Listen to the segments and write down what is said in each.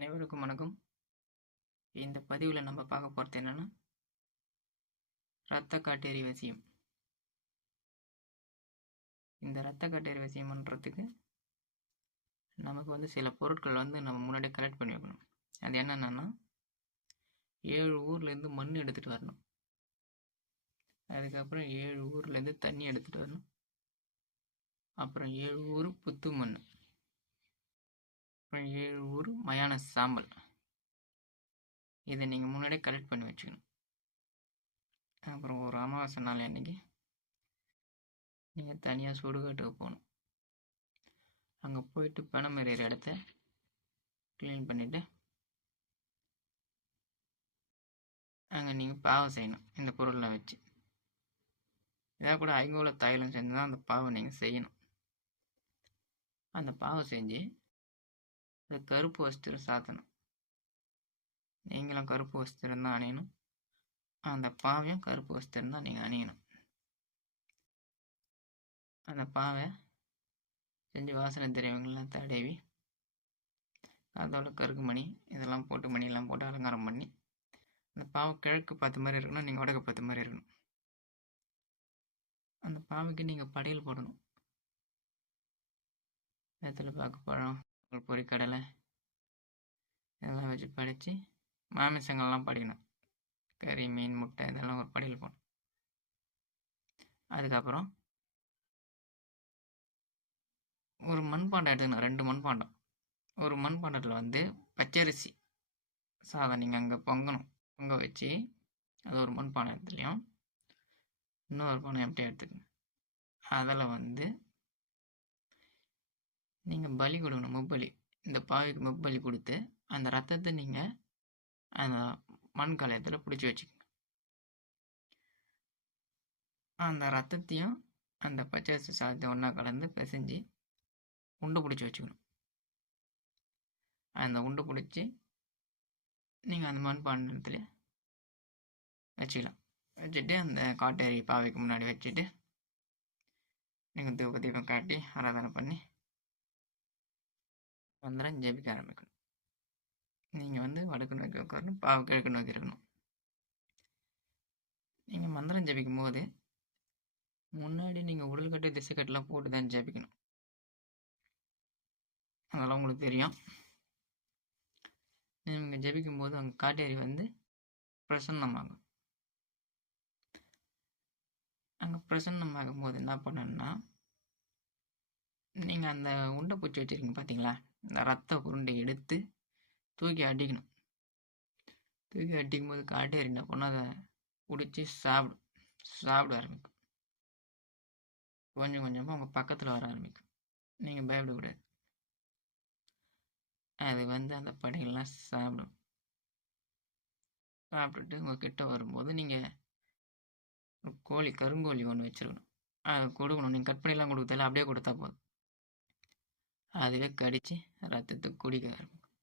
அனைவருக்கும் வணக்கம். இந்த பதிவில் நம்ம பார்க்க போகிறது என்னென்னா ரத்த காட்டேரி வசியம். இந்த ரத்த காட்டேரி வசியம் பண்ணுறதுக்கு நமக்கு வந்து சில பொருட்கள் வந்து நம்ம முன்னாடியே கலெக்ட் பண்ணி வைக்கணும். அது என்னென்னா ஏழு ஊர்லேருந்து மண் எடுத்துகிட்டு வரணும். அதுக்கப்புறம் ஏழு ஊர்லேருந்து தண்ணி எடுத்துகிட்டு வரணும். அப்புறம் ஏழு ஊர் புத்து மண் அப்புறம் ஏழு ஊர் மயான சாம்பல். இதை நீங்கள் முன்னாடியே கலெக்ட் பண்ணி வச்சுக்கணும். அப்புறம் ஒரு அமாவாசை நாள் அன்றைக்கி நீங்கள் தனியாக சுடுகாட்டுக்கு போகணும். அங்கே போயிட்டு பணம் எறிகிற இடத்த க்ளீன் பண்ணிவிட்டு அங்கே நீங்கள் பாவம் செய்யணும். இந்த பொருளை வச்சு. இதாக கூட ஐங்கோல தைலம் செஞ்சு தான் அந்த பாவை நீங்கள் செய்யணும். அந்த பாவை செஞ்சு இந்த கருப்பு வஸ்திரம் சாத்தணும் நீங்களும் கருப்பு வஸ்திரம் தான் அணியணும். அந்த பாவையும் கருப்பு வஸ்திரம் தான் நீங்கள் அணியணும். அந்த பாவை செஞ்சு வாசனை திரவியங்கள்லாம் தடவி அதோட கருக்கு மணி இதெல்லாம் போட்டு மணியெல்லாம் போட்டு அலங்காரம் பண்ணி அந்த பாவை கிழக்கு பார்த்த மாதிரி இருக்கணும் நீங்கள் வடக்கு பார்த்த மாதிரி இருக்கணும். அந்த பாவைக்கு நீங்கள் படையல் போடணும். நேரத்தில் பார்க்க பழம். ஒரு கடலை இதெல்லாம் வச்சு படித்து மாமிசங்கள்லாம் படிக்கணும். கறி மீன் முட்டை இதெல்லாம் ஒரு படியில் போகணும் அதுக்கப்புறம் ஒரு மண்பாண்டம் எடுத்துக்கணும். ரெண்டு மண்பாண்டம். ஒரு மண்பாண்டத்தில் வந்து பச்சரிசி சாதம் நீங்கள் அங்கே பொங்கணும். பொங்க வச்சு அது ஒரு மண்பாண்டத்துலேயும் இன்னொரு பானை எப்படி எடுத்துக்கணும். அதில் வந்து நீங்கள் பலி கொடுக்கணும் முப்பலி. இந்த பாவிக்கு முப்பலி கொடுத்து அந்த ரத்தத்தை நீங்கள் அந்த மண் கலையத்தில் பிடிச்சி வச்சுக்கோங்க. அந்த ரத்தத்தையும் அந்த பச்சரிசி சாதத்தை ஒன்றா கலந்து பிசைஞ்சு உண்டு பிடிச்சி வச்சுக்கணும். அந்த உண்டு பிடிச்சி நீங்கள் அந்த மண் பாண்டத்தில் வச்சுக்கலாம். வச்சுட்டு அந்த காட்டேரி பாவைக்கு முன்னாடி வச்சுட்டு நீங்கள் தூக்க தீபம் காட்டி ஆராதனை பண்ணி மந்திரம் ஜெபிக்க ஆரம்பிக்கணும். நீங்கள் வந்து வடக்கு நோக்கி உட்காரணும் பாவ கிழக்கு நோக்கி இருக்கணும். நீங்கள் மந்திரம் ஜபிக்கும் போது முன்னாடி நீங்கள் உடல்கட்டு திசைக்கட்டெலாம் போட்டு தான் ஜபிக்கணும். அதெல்லாம் உங்களுக்கு தெரியும். நீங்கள் ஜபிக்கும் போது அங்கே காட்டேரி வந்து பிரசன்னமாகும். அங்கே பிரசன்னமாகும் போது என்ன பண்ணணும்னா நீங்கள் அந்த உண்டை பூச்சி வச்சுருக்கீங்க பார்த்தீங்களா இந்த ரத்த உருண்டை எடுத்து தூக்கி அடிக்கணும். தூக்கி அடிக்கும் போது காட்டேரி என்ன பண்ணால் அதை பிடிச்சி சாப்பிடும். சாப்பிட ஆரம்பிக்கும். கொஞ்சம் கொஞ்சமாக உங்கள் பக்கத்தில் வர ஆரம்பிக்கும். நீங்கள் பயப்படக்கூடாது. அது வந்து அந்த படைகள்லாம் சாப்பிடும். சாப்பிட்டுட்டு உங்கள் கிட்ட வரும்போது நீங்கள் கோழி கருங்கோழி ஒன்று வச்சுருக்கணும். அதை கொடுக்கணும். நீங்கள் கட் பண்ணிலாம் கொடுக்கல அப்படியே கொடுத்தா போதும். அதுவே கடித்து ரத்தத்தை குடிக்க ஆரம்பிக்கும்.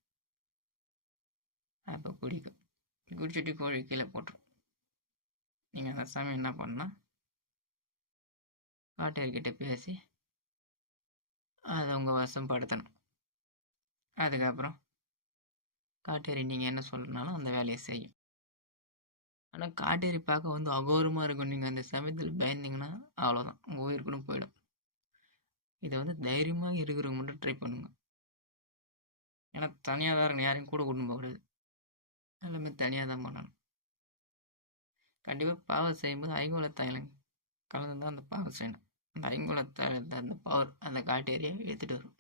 அப்போ குடிக்கும். குடிச்சுட்டு கோழி கீழே போட்டுரும். நீங்கள் அந்த சமயம் என்ன பண்ணால் காட்டேரிக்கிட்ட பேசி அதை உங்கள் வசம் படுத்தணும் அதுக்கப்புறம் காட்டேரி நீங்கள் என்ன சொல்லணுனாலும் அந்த வேலையை செய்யும். ஆனால் காட்டேரி பார்க்க வந்து அகோரமாக இருக்கும். நீங்கள் அந்த சமயத்தில் பயந்தீங்கன்னா அவ்வளோதான் உங்கள் உயிர் கூட போயிடும். இதை வந்து தைரியமாக இருக்கிறவங்க மட்டும் ட்ரை பண்ணுங்க. ஏன்னா தனியாக தான் இருக்கணும் யாரையும் கூட கொண்டு போகக்கூடாது எல்லாமே தனியாக தான் பண்ணணும். கண்டிப்பாக பாவம் செய்யும்போது ஐங்கோல தைலம் கலந்து தான் அந்த பாவம் செய்யணும். அந்த ஐங்கோல தைலத்தை அந்த பவர் அந்த காட்டேரியை எடுத்துகிட்டு வரும்.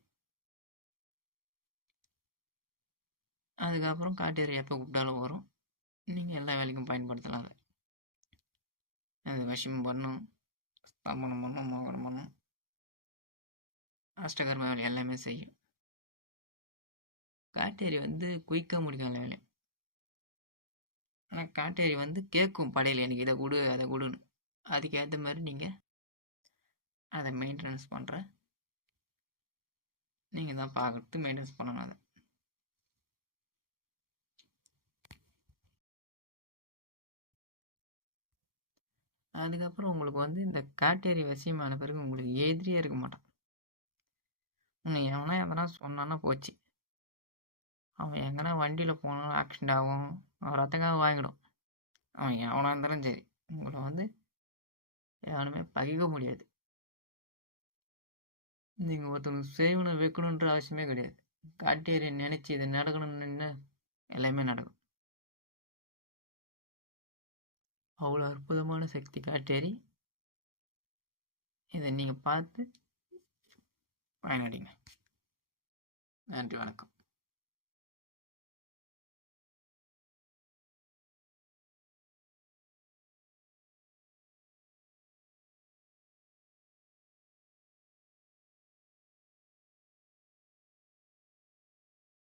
அதுக்கப்புறம் காட்டேரி எப்போ கூப்பிட்டாலும் வரும். நீங்கள் எல்லா வேலைக்கும் பயன்படுத்தலாம் அதை. அது வசியம் பண்ணும் ஸ்தம்பனம் பண்ணும் மோகனம் பண்ணும் அஷ்டகர்ம வேலை எல்லாமே செய்யும். காட்டேரி வந்து குயிக்காக முடிக்கும் வேலை. ஆனால் காட்டேரி வந்து கேட்கும் படையில் எனக்கு இதை கொடு அதை கொடுன்னு. அதுக்கேற்ற மாதிரி நீங்கள் அதை மெயின்டெனன்ஸ் பண்ணுற நீங்கள் தான் பார்க்குறது மெயின்டெனன்ஸ் பண்ணணும் அதை. அதுக்கப்புறம் உங்களுக்கு வந்து இந்த காட்டேரி வசியமான பிறகு உங்களுக்கு எதிரியே இருக்க மாட்டான். எவனா எதனா சொன்னான்னா போச்சு. அவன் எங்கன்னா வண்டியில் போனாலும் ஆக்சிடெண்ட் ஆகும். அவன் ரத்தக்காக வாங்கிடும். அவன் எவனாக இருந்தாலும் சரி. உங்களை வந்து எவனுமே பகிக்க முடியாது. நீங்கள் ஒருத்தவங்க செய்வனை வைக்கணுன்ற அவசியமே கிடையாது. காட்டேரியை நினச்சி இது நடக்கணும்னு எல்லாமே நடக்கும். அவ்வளோ அற்புதமான சக்தி காட்டேரி. இதை நீங்கள் பார்த்து பயனடைங்க. நன்றி வணக்கம்.